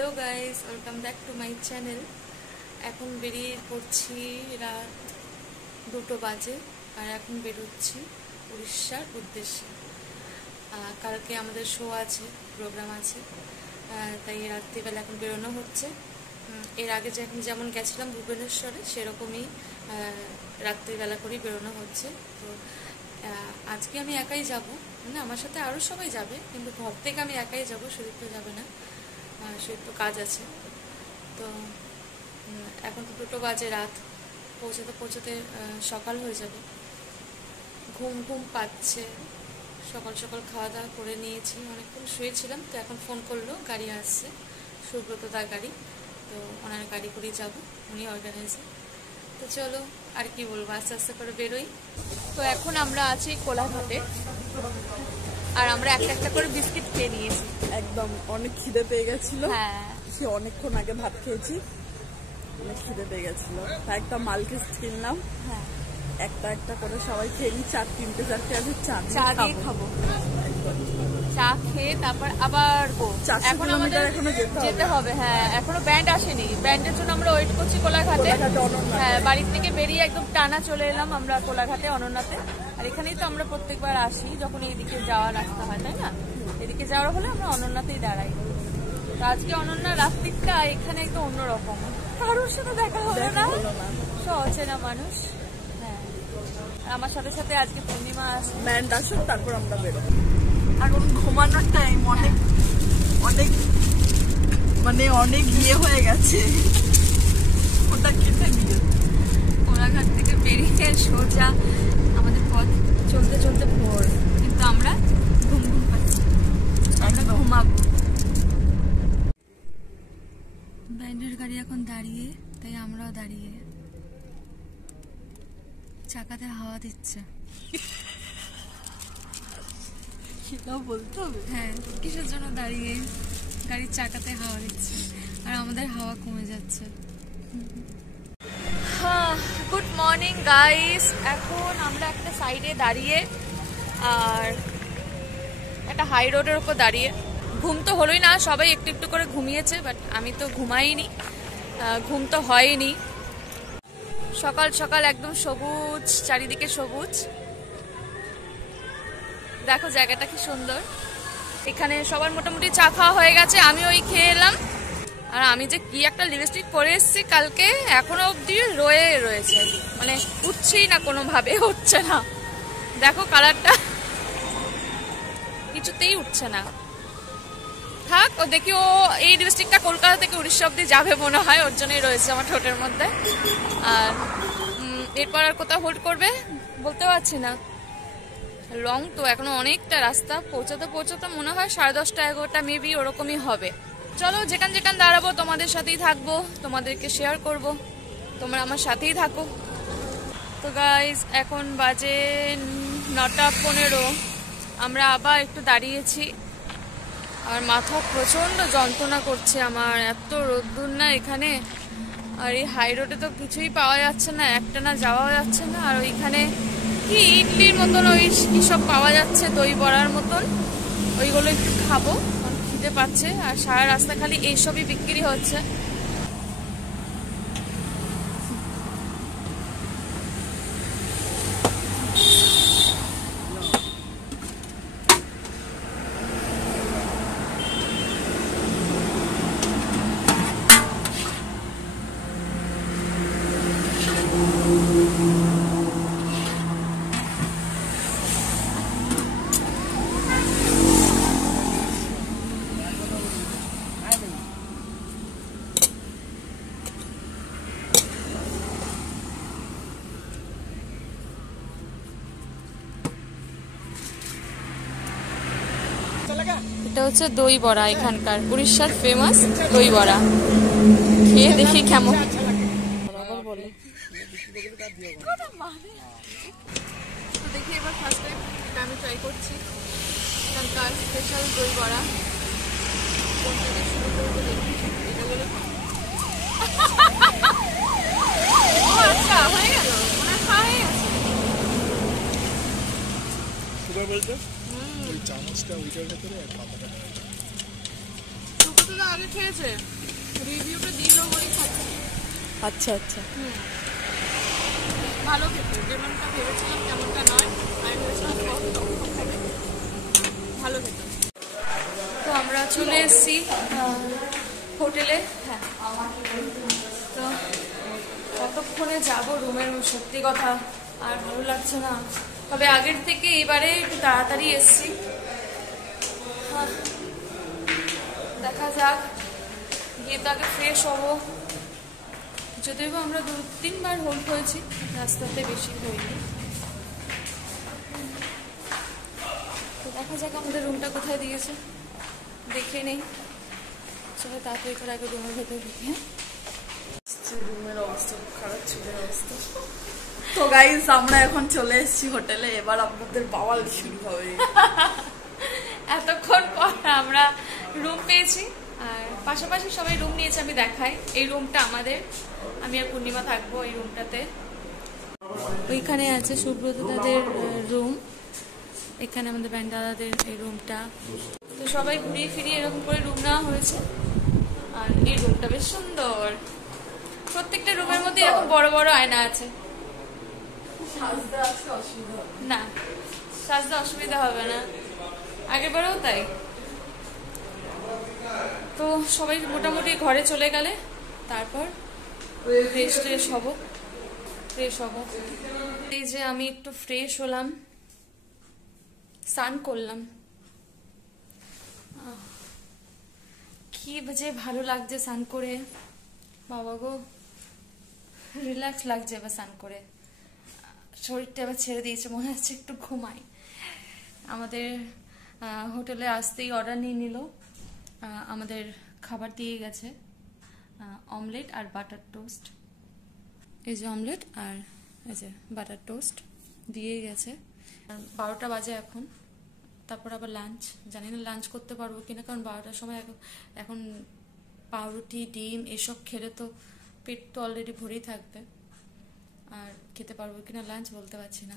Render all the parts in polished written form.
Hello guys, welcome back to my channel. এখন বেরিয়ে পড়ছি, রাত 2টো বাজে আর এখন বেরোচ্ছি উড়িষ্যার উদ্দেশ্যে। কালকে আমাদের শো আছে, প্রোগ্রাম আছে, তাই রাত্রিবেলা এখন বেরোনো হচ্ছে। এর আগে যেমন গেছিলাম ভুবনেশ্বরে, সেরকমই রাত্রিবেলা করেই বেরোনো হচ্ছে। তো আজকে আমি একাই যাব, মানে আমার সাথে আরও সবাই যাবে, কিন্তু ঘর থেকে আমি একাই যাব, সুদীপ্ত যাবে না, সুদীপ্ত কাজ আছে। তো এখন তো 2টো বাজে রাত, পৌঁছাতে সকাল হয়ে যাবে। ঘুম পাচ্ছে, সকাল খাওয়া দাওয়া করে নিয়েছি, অনেকক্ষণ শুয়েছিলাম। তো এখন ফোন করলো, গাড়ি আসছে, সুব্রতদার গাড়ি, তো ওনার গাড়ি করেই যাব, উনি অর্গানাইজার। তো চলো, আর কি বলবো, আস্তে আস্তে করে বেরোই। তো এখন আমরা আছি কোলাঘাটে, আর আমরা একটা করে বিস্কিট খেয়ে নিয়েছি। একদম অনেক খিদে পেয়ে গেছিল। হ্যাঁ, সে অনেকক্ষণ আগে ভাত খেয়েছি, অনেক খিদে পেয়ে গেছিল, তাই একটা মালকিস কিনলাম। হ্যাঁ, একটা করে সবাই খেয়ে নি, 3-4 আমি চা দিয়ে খাবো। চা খেয়ে তারপর আবার এখন আমাদের এখনো যেতে হবে। হ্যাঁ, এখনো ব্যান্ড আসেনি, ব্যান্ডের জন্য আমরা ওয়েট করছি কোলাঘাটে। হ্যাঁ, বাড়ি থেকে বেরিয়ে একদম টানা চলে এলাম আমরা কোলাঘাটে, অনন্যাতে। আর এখানেই তো আমরা প্রত্যেকবার আসি যখন এইদিকে যাওয়ার রাস্তা হয়, তাই না? এদিকে যাওয়ার হলে আমরা অনন্যাতেই দাঁড়াই। তো আজকে অনন্যা রাত্রিটা এখানে একদম অন্যরকম, কারোর সাথে দেখা হলো না, সব অচেনা মানুষ। হ্যাঁ, আমার সাথে সাথে আজকে পূর্ণিমা আসে, ব্যান্ড আসুক তারপর আমরা বেরোবো। আর ঘুমানোর টাইম অনেক ইয়ে হয়ে গেছে, ওটা কেটে দিয়ে কোলাঘাট থেকে বেরিয়ে সোজা আমাদের পথ চলতে ভোর, কিন্তু আমরা ঘুম পাচ্ছি, আমরা ঘুমাবো। ব্যান্ডের গাড়ি এখন দাঁড়িয়ে, তাই আমরাও দাঁড়িয়ে, চাকাতে হাওয়া দিচ্ছে। সেটাও বলতে হবে। হ্যাঁ, কিসের জন্য দাঁড়িয়ে? গাড়ির চাকাতে হাওয়া দিচ্ছে আর আমাদের হাওয়া কমে যাচ্ছে। গুড মর্নিং গাইস, এখন আমরা একটা সাইডে দাঁড়িয়ে, আর একটা হাই রোডের উপর দাঁড়িয়ে। ঘুম তো হলোই না, সবাই একটু করে ঘুমিয়েছে, বাট আমি তো ঘুমাইনি, ঘুম তো হয়নি। সকাল একদম সবুজ, চারিদিকে সবুজ, দেখো জায়গাটা কি সুন্দর। এখানে সবার মোটামুটি চা খাওয়া হয়ে গেছে, আমি ওই খেয়ে এলাম। আর আমি যে কি একটা লিপস্টিক পরে এসেছি কালকে, এখনো অব্দি রয়েছে, মানে উঠছেই না, কোনোভাবে হচ্ছে না। দেখো কালারটা কিছুতেই উঠছে না। থাক, ও দেখি, ও এই লিপস্টিকটা কলকাতা থেকে উড়িষ্যা অব্দি যাবে মনে হয়, ওর জন্যই রয়েছে আমার ঠোঁটের মধ্যে। আর এরপর আর কোথাও হোল্ড করবে বলতে পারছি না, লং তো এখনো অনেকটা রাস্তা। পৌঁছাতে মনে হয় 10:30-11টা মেবি ওরকমই হবে। চলো, যেখান দাঁড়াবো তোমাদের সাথেই থাকবো, তোমাদেরকে শেয়ার করব, তোমরা আমার সাথেই থাকো। তো গাইজ, এখন বাজে 9:15, আমরা আবার একটু দাঁড়িয়েছি। আর মাথা প্রচন্ড যন্ত্রণা করছে আমার, এত রোদ্দুর না এখানে। আর এই হাই রোডে তো কিছুই পাওয়া যাচ্ছে না, একটানা যাওয়া যাচ্ছে না। আর ওইখানে কি ইডলির মতন ওই কি সব পাওয়া যাচ্ছে, দই বড়ার মতন, ওইগুলো একটু খাবো, কারণ খিদে পাচ্ছে। আর সারা রাস্তা খালি এইসবই বিক্রি হচ্ছে। এটা হচ্ছে দই বড়া, এখানকার উড়িষ্যার ফেমাস দই বড়া। খেয়ে দেখি কেমন। দেখি এবার ফার্স্ট টাইম এটা আমি ট্রাই করছি, এখানকার স্পেশাল দই বড়া। কোন থেকে শুরু করবো দেখি, এটা বলে আচ্ছা হয়ে গেল, মনে খাওয়া হয়ে গেছে। বলতে ওই চামচটা ওইটার ভেতরে আর পাতাটা আগে খেয়েছে, রিভিউটা দিল বলেই খাচ্ছে। আচ্ছা আচ্ছা, ভালো খেতে, যেমনটা ভেবেছিলাম তেমনটা নয়। আমি ভেবেছিলাম ভালো খেতে। তো আমরা চলে এসেছি হোটেলে। হ্যাঁ, তো কতক্ষণে যাব রুমের, সত্যি কথা আর ভালো লাগছে না। তবে আগের থেকে এবারে একটু তাড়াতাড়ি এসছি। দেখা যাক, গিয়ে তো আগে ফ্রেশ হবো। যদিও আমরা 2-3 বার হোল্ড হয়েছি, রাস্তাতে বেশি হয়নি। তো দেখা যাক আমাদের রুমটা কোথায় দিয়েছে, দেখে নেই। চলো তাড়াতাড়ি করে আগে রুমের ভেতরে ঢুকি। রুমের অবস্থা খারাপ, চুলের অবস্থা। তো গাইস, আমরা এখন চলে এসেছি হোটেলে, এবার আপনাদের বাওয়াল শুরু হবে। এতক্ষণ পর আমরা রুম পেয়েছি, আর পাশাপাশি সবাই রুম নিয়েছে। আমি দেখাই, এই রুমটা আমাদের, আমি আর পূর্ণিমা থাকবো এই রুমটাতে। ওইখানে আছে সুব্রত দাদের রুম, এখানে আমাদের ব্যান্ড দাদাদের এই রুমটা। তো সবাই ঘুরিয়ে ফিরিয়ে এরকম করে রুম নেওয়া হয়েছে। আর এই রুমটা বেশ সুন্দর, প্রত্যেকটা রুমের মধ্যে এরকম বড় বড় আয়না আছে। না, সাজতে অসুবিধা হবে না, আগের বারেও তাই। তো সবাই মোটামুটি ঘরে চলে গেলে তারপর ফ্রেশ হব। এই যে আমি একটু ফ্রেশ হলাম, স্নান করলাম, কি যে ভালো লাগছে স্নান করে, বাবা গো, রিল্যাক্স লাগছে এবার স্নান করে। শরীরটা এবার ছেড়ে দিয়েছে, মনে হচ্ছে একটু ঘুমাই। আমাদের হোটেলে আসতেই অর্ডার নিয়ে নিল, আমাদের খাবার দিয়ে গেছে, অমলেট আর বাটার টোস্ট। এই যে অমলেট আর এই যে বাটার টোস্ট দিয়ে গেছে। 12টা বাজে এখন, তারপর আবার লাঞ্চ। জানি না লাঞ্চ করতে পারবো কিনা, কারণ 12টার সময় এখন পাউরুটি ডিম এসব খেলে তো পেট তো অলরেডি ভরেই থাকবে, আর খেতে পারবো কিনা লাঞ্চ বলতে পারছি না।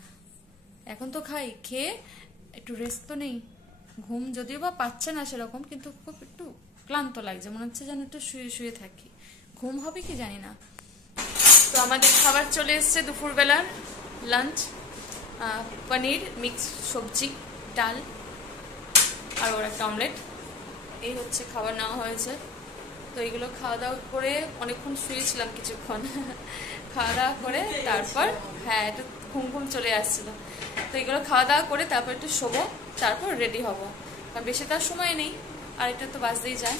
এখন তো খাই, খেয়ে একটু রেস্ট তো নেই, ঘুম যদিও বা পাচ্ছে না সেরকম, কিন্তু খুব একটু ক্লান্ত লাগছে, মনে হচ্ছে যেন একটু শুয়ে শুয়ে থাকি। ঘুম হবে কি জানি না। তো আমাদের খাবার চলে এসছে, দুপুরবেলার লাঞ্চ, পনির মিক্স সবজি, ডাল আর ওর একটা অমলেট, এই হচ্ছে খাবার নেওয়া হয়েছে। তো এইগুলো খাওয়া দাওয়া করে অনেকক্ষণ শুয়েছিলাম, কিছুক্ষণ খাওয়া দাওয়া করে তারপর হ্যাঁ একটু ঘুম চলে আসছিল। তো এইগুলো খাওয়া দাওয়া করে তারপর একটু শোবো, তারপর রেডি হবো, কারণ বেশি তার সময় নেই, আর এটা তো বাজতেই যায়।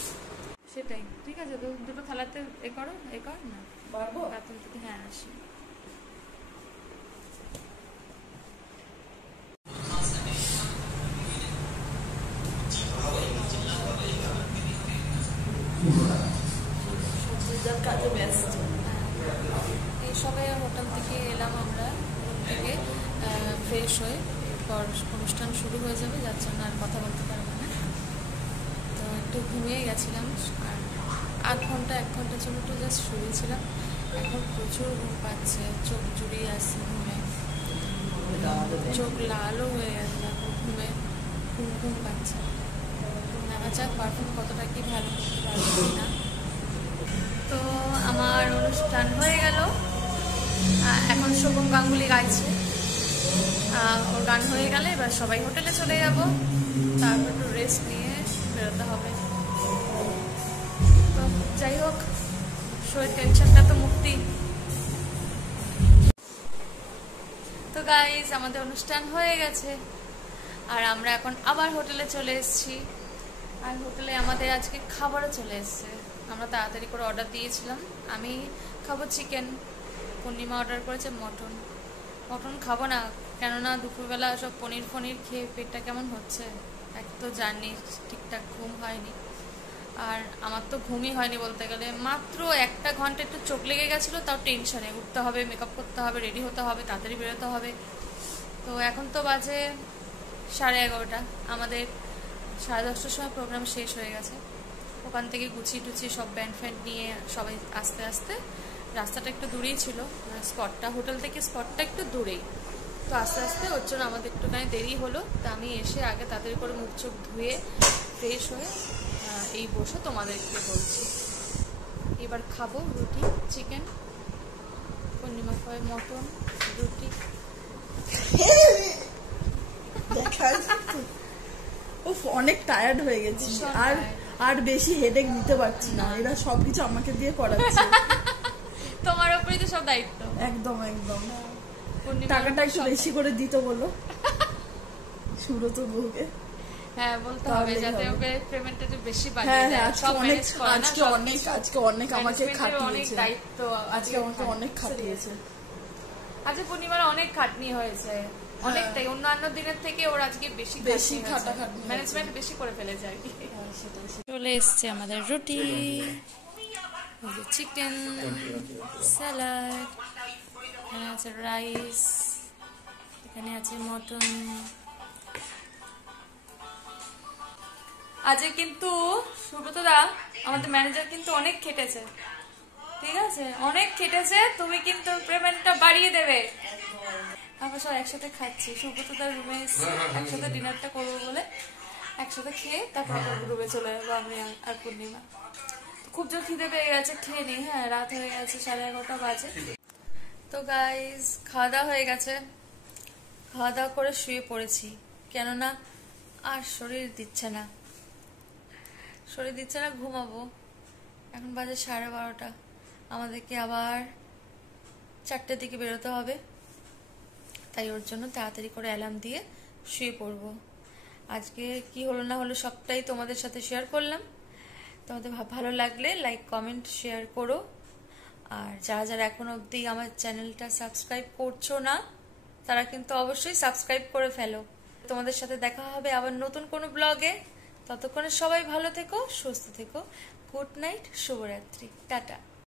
সেটাই ঠিক আছে। তো দুটো থালাতে এ কর না পারবো বাথরুম থেকে। হ্যাঁ আসি। এই সবাই হোটেল থেকে এলাম আমরা, রুম থেকে ফ্রেশ হয়ে, এরপর অনুষ্ঠান শুরু হয়ে যাবে, যার জন্য আর কথা বলতে পারবো না। তো একটু ঘুমিয়ে গেছিলাম, আর 1 ঘন্টার জন্য একটু জাস্ট শুয়েছিলাম। এখন প্রচুর ঘুম পাচ্ছে, চোখ জুড়িয়ে আসছে ঘুমে, চোখ লালও হয়ে গেছে ঘুমে, ঘুম পাচ্ছে। দেখা যাক পারফর্ম কতটা কি ভালো করতে পারবো না। তো আমার অনুষ্ঠান হয়ে গেল, এখন শোভন গাঙ্গুলি গাইছে, ওর গান হয়ে গেলে এবার সবাই হোটেলে চলে যাব, তারপর একটু রেস্ট নিয়ে বেরোতে হবে। তো যাই হোক, শরীর টেনশনটা তো মুক্তি। তো গাইজ, আমাদের অনুষ্ঠান হয়ে গেছে, আর আমরা এখন আবার হোটেলে চলে এসেছি। আর হোটেলে আমাদের আজকে খাবারও চলে এসছে। আমরা তাড়াতাড়ি করে অর্ডার দিয়েছিলাম। আমি খাবো চিকেন, পূর্ণিমা অর্ডার করেছে মটন খাবো না, কেননা দুপুরবেলা সব পনির খেয়ে পেটটা কেমন হচ্ছে। এক তো জানি ঠিকঠাক ঘুম হয়নি, আর আমার তো ঘুমই হয়নি বলতে গেলে। মাত্র 1 ঘন্টা একটু চোখ লেগে গেছিলো, তাও টেনশনে, উঠতে হবে, মেকআপ করতে হবে, রেডি হতে হবে, তাড়াতাড়ি বেরোতে হবে। তো এখন তো বাজে 11:30, আমাদের 10:30টার সময় প্রোগ্রাম শেষ হয়ে গেছে। ওখান থেকে গুছিয়ে টুছিয়ে সব ব্যান্ড ফ্যান্ড নিয়ে সবাই আস্তে আস্তে, রাস্তাটা একটু দূরেই ছিল, স্পটটা হোটেল থেকে স্পটটা একটু দূরেই, তো আস্তে আস্তে ওর জন্য আমাদের একটুখানি দেরি হলো। তা আমি এসে আগে তাড়াতাড়ি করে মুখ চোখ ধুয়ে ফ্রেশ হয়ে এই বসে তোমাদেরকে বলছি। এবার খাবো রুটি, চিকেন, পূর্ণিমা ফয় মটন, রুটি। অনেক টায়ার্ড হয়ে গেছি, আর আর বেশি হেডেক নিতে পারছি না। এরা সবকিছু আমাকে দিয়ে করাচ্ছে। তোমার উপরেই তো সব দায়িত্ব। একদম একদম। টাকাটা একটু বেশি করে দিতে বলো সুব্রত বউকে। হ্যাঁ বলতে হবে, যাতে ওকে পেমেন্টটা একটু বেশি বাড়িয়ে হ্যাঁ দেয়। হ্যাঁ, সব ম্যানেজ করে না, আজকে অনেক আমাকে খাটিয়েছে। অনেক দায়িত্ব আজকে আমাকে অনেক খাটিয়েছে। আজকে পূর্ণিমার অনেক খাটনি হয়েছে, অনেকটাই। অন্যান্য দিনের থেকে ওর আজকে বেশি খাটাখাটনি, ম্যানেজমেন্ট বেশি করে ফেলেছে আর কি। চলে এসছে আমাদের রুটি, চিকেন, স্যালাড, এখানে আছে রাইস, এখানে আছে মটন। আজকে কিন্তু সুব্রতদা আমাদের ম্যানেজার কিন্তু অনেক খেটেছে, ঠিক আছে, অনেক খেটেছে। তুমি কিন্তু পেমেন্টটা বাড়িয়ে দেবে। আমরা সব একসাথে খাচ্ছি, সুব্রতদার রুমে একসাথে ডিনারটা করবো বলে একসাথে খেয়ে তারপর রুমে চলে যাবো আমি আর পূর্ণিমা। খুব জোর খিদে পেয়ে গেছে, খেয়ে নি। হ্যাঁ রাত হয়ে গেছে, 11:30 বাজে। তো গাইজ খাওয়া দাওয়া হয়ে গেছে, খাওয়া দাওয়া করে শুয়ে পড়েছি, কেননা আর শরীর দিচ্ছে না, ঘুমাবো। এখন বাজে 12:30, আমাদেরকে আবার 4টের দিকে বেরোতে হবে, তাই ওর জন্য তাড়াতাড়ি করে অ্যালার্ম দিয়ে শুয়ে পড়বো। আজকে কি হলো না হলো সবটাই তোমাদের সাথে শেয়ার করলাম। তোমাদের ভালো লাগলে লাইক, কমেন্ট, শেয়ার করো। আর যারা যারা এখন অবধি আমার চ্যানেলটা সাবস্ক্রাইব করছো না, তারা কিন্তু অবশ্যই সাবস্ক্রাইব করে ফেলো। তোমাদের সাথে দেখা হবে আবার নতুন কোনো ব্লগে। ততক্ষণে সবাই ভালো থেকো, সুস্থ থেকো। গুড নাইট, শুভরাত্রি, টাটা।